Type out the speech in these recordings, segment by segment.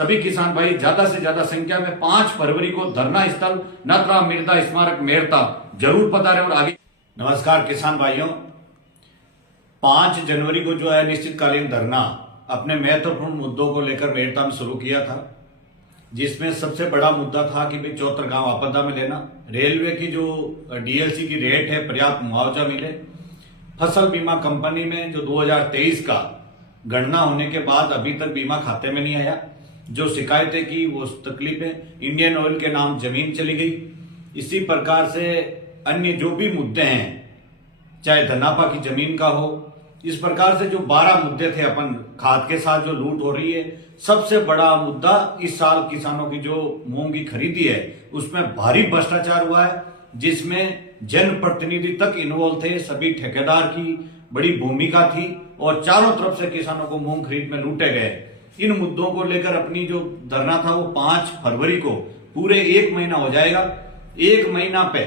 सभी किसान भाई ज्यादा से ज्यादा संख्या में 5 फरवरी को धरना स्थल नथुराम मिर्जा स्मारक मेड़ता जरूर पधारें और आगे। नमस्कार किसान भाइयों, 5 जनवरी को जो है निश्चितकालीन धरना अपने महत्वपूर्ण मुद्दों को लेकर मेड़ता में शुरू किया था, जिसमें सबसे बड़ा मुद्दा था कि भाई चौतरगांव आपदा में लेना, रेलवे की जो डीएलसी की रेट है पर्याप्त मुआवजा मिले, फसल बीमा कंपनी में जो 2023 का गणना होने के बाद अभी तक बीमा खाते में नहीं आया, जो शिकायतें की वो तकलीफें, इंडियन ऑयल के नाम जमीन चली गई। इसी प्रकार से अन्य जो भी मुद्दे हैं, चाहे धनापा की जमीन का हो, इस प्रकार से जो 12 मुद्दे थे, अपन खाद के साथ जो लूट हो रही है, सबसे बड़ा मुद्दा इस साल किसानों की जो मूंग की खरीदी है उसमें भारी भ्रष्टाचार हुआ है, जिसमें जनप्रतिनिधि तक इन्वॉल्व थे, सभी ठेकेदार की बड़ी भूमिका थी और चारों तरफ से किसानों को मूंग खरीद में लूटे गए। इन मुद्दों को लेकर अपनी जो धरना था वो 5 फरवरी को पूरे 1 महीना हो जाएगा। 1 महीना पे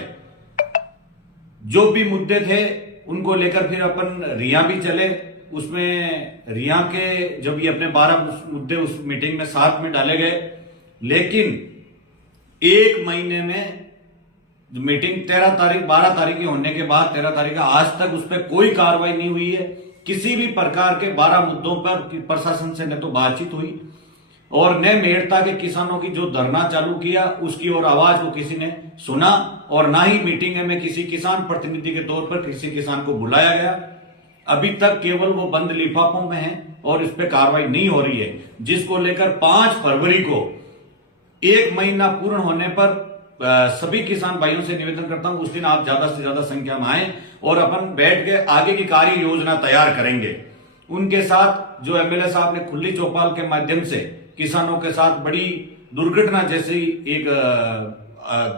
जो भी मुद्दे थे उनको लेकर फिर अपन रिया भी चले। उसमें रिया के जब ये अपने 12 मुद्दे उस मीटिंग में साथ में डाले गए, लेकिन 1 महीने में मीटिंग 12 तारीख की होने के बाद 13 तारीख का आज तक उस पर कोई कार्रवाई नहीं हुई है। किसी भी प्रकार के 12 मुद्दों पर प्रशासन से न तो बातचीत हुई और न मेड़ता के किसानों की जो धरना चालू किया उसकी और आवाज को किसी ने सुना, और ना ही मीटिंग में किसी किसान प्रतिनिधि के तौर पर किसी किसान को बुलाया गया। अभी तक केवल वो बंद लिफाफों में है और इस पर कार्रवाई नहीं हो रही है, जिसको लेकर 5 फरवरी को 1 महीना पूर्ण होने पर सभी किसान भाइयों से निवेदन करता हूं उस दिन आप ज्यादा से ज्यादा संख्या में आए और अपन बैठ के आगे की कार्य योजना तैयार करेंगे। उनके साथ जो एमएलए साहब ने खुली चौपाल के माध्यम से किसानों के साथ बड़ी दुर्घटना जैसी एक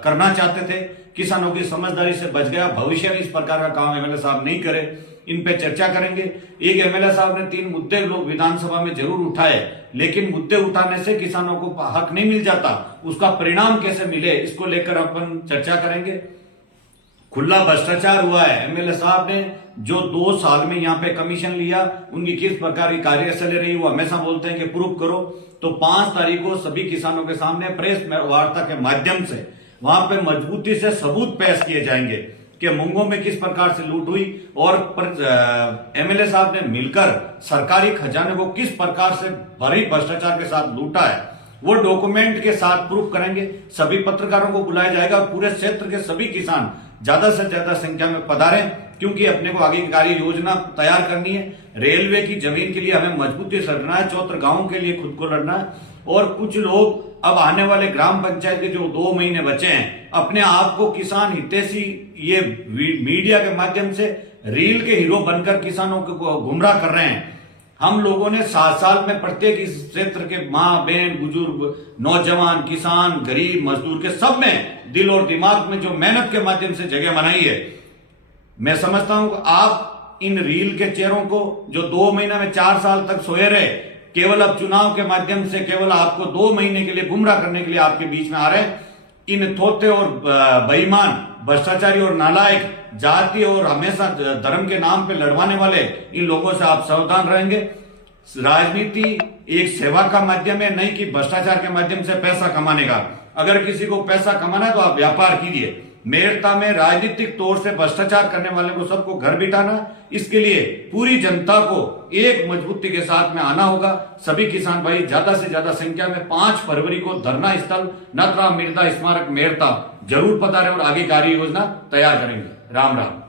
करना चाहते थे, किसानों की समझदारी से बच गया। भविष्य में इस प्रकार का काम एमएलए साहब नहीं करे, इन पे चर्चा करेंगे। एक एमएलए साहब ने 3 मुद्दे लोग विधानसभा में जरूर उठाए, लेकिन मुद्दे उठाने से किसानों को हक नहीं मिल जाता, उसका परिणाम कैसे मिले इसको लेकर अपन चर्चा करेंगे। खुला भ्रष्टाचार हुआ है, एमएलए साहब ने जो 2 साल में यहाँ पे कमीशन लिया, उनकी किस प्रकार की कार्यशैली रही, वो हमेशा बोलते हैं कि प्रूफ करो। तो 5 तारीख को सभी किसानों के सामने प्रेस वार्ता के माध्यम से वहां पे मजबूती से सबूत पेश किए जाएंगे कि मूंगों में किस प्रकार से लूट हुई और एमएलए साहब ने मिलकर सरकारी खजाने को किस प्रकार से भारी भ्रष्टाचार के साथ लूटा है, वो डॉक्यूमेंट के साथ प्रूफ करेंगे। सभी पत्रकारों को बुलाया जाएगा और पूरे क्षेत्र के सभी किसान ज्यादा से ज्यादा संख्या में पधारें, क्योंकि अपने को आगे की कार्य योजना तैयार करनी है। रेलवे की जमीन के लिए हमें मजबूती से लड़ना है, चौतरगांव के लिए खुद को लड़ना है। और कुछ लोग अब आने वाले ग्राम पंचायत के जो 2 महीने बचे हैं, अपने आप को किसान हितैषी ये मीडिया के माध्यम से रील के हीरो बनकर किसानों को गुमराह कर रहे हैं। हम लोगों ने 7 साल में प्रत्येक इस क्षेत्र के माँ बहन बुजुर्ग नौजवान किसान गरीब मजदूर के सब में दिल और दिमाग में जो मेहनत के माध्यम से जगह बनाई है। मैं समझता हूं कि आप इन रील के चेहरों को जो 2 महीना में 4 साल तक सोए रहे, केवल अब चुनाव के माध्यम से केवल आपको 2 महीने के लिए गुमराह करने के लिए आपके बीच में आ रहे हैं। इन थोथे और बेईमान भ्रष्टाचारी और नालायक जाति और हमेशा धर्म के नाम पे लड़वाने वाले इन लोगों से आप सावधान रहेंगे। राजनीति एक सेवा का माध्यम है, नहीं कि भ्रष्टाचार के माध्यम से पैसा कमाने का। अगर किसी को पैसा कमाना है तो आप व्यापार कीजिए। मेड़ता में राजनीतिक तौर से भ्रष्टाचार करने वाले को सबको घर बिठाना, इसके लिए पूरी जनता को एक मजबूती के साथ में आना होगा। सभी किसान भाई ज्यादा से ज्यादा संख्या में 5 फरवरी को धरना स्थल नथुराम मिर्जा स्मारक मेड़ता जरूर पधारें और आगे कार्य योजना तैयार करेंगे। राम राम।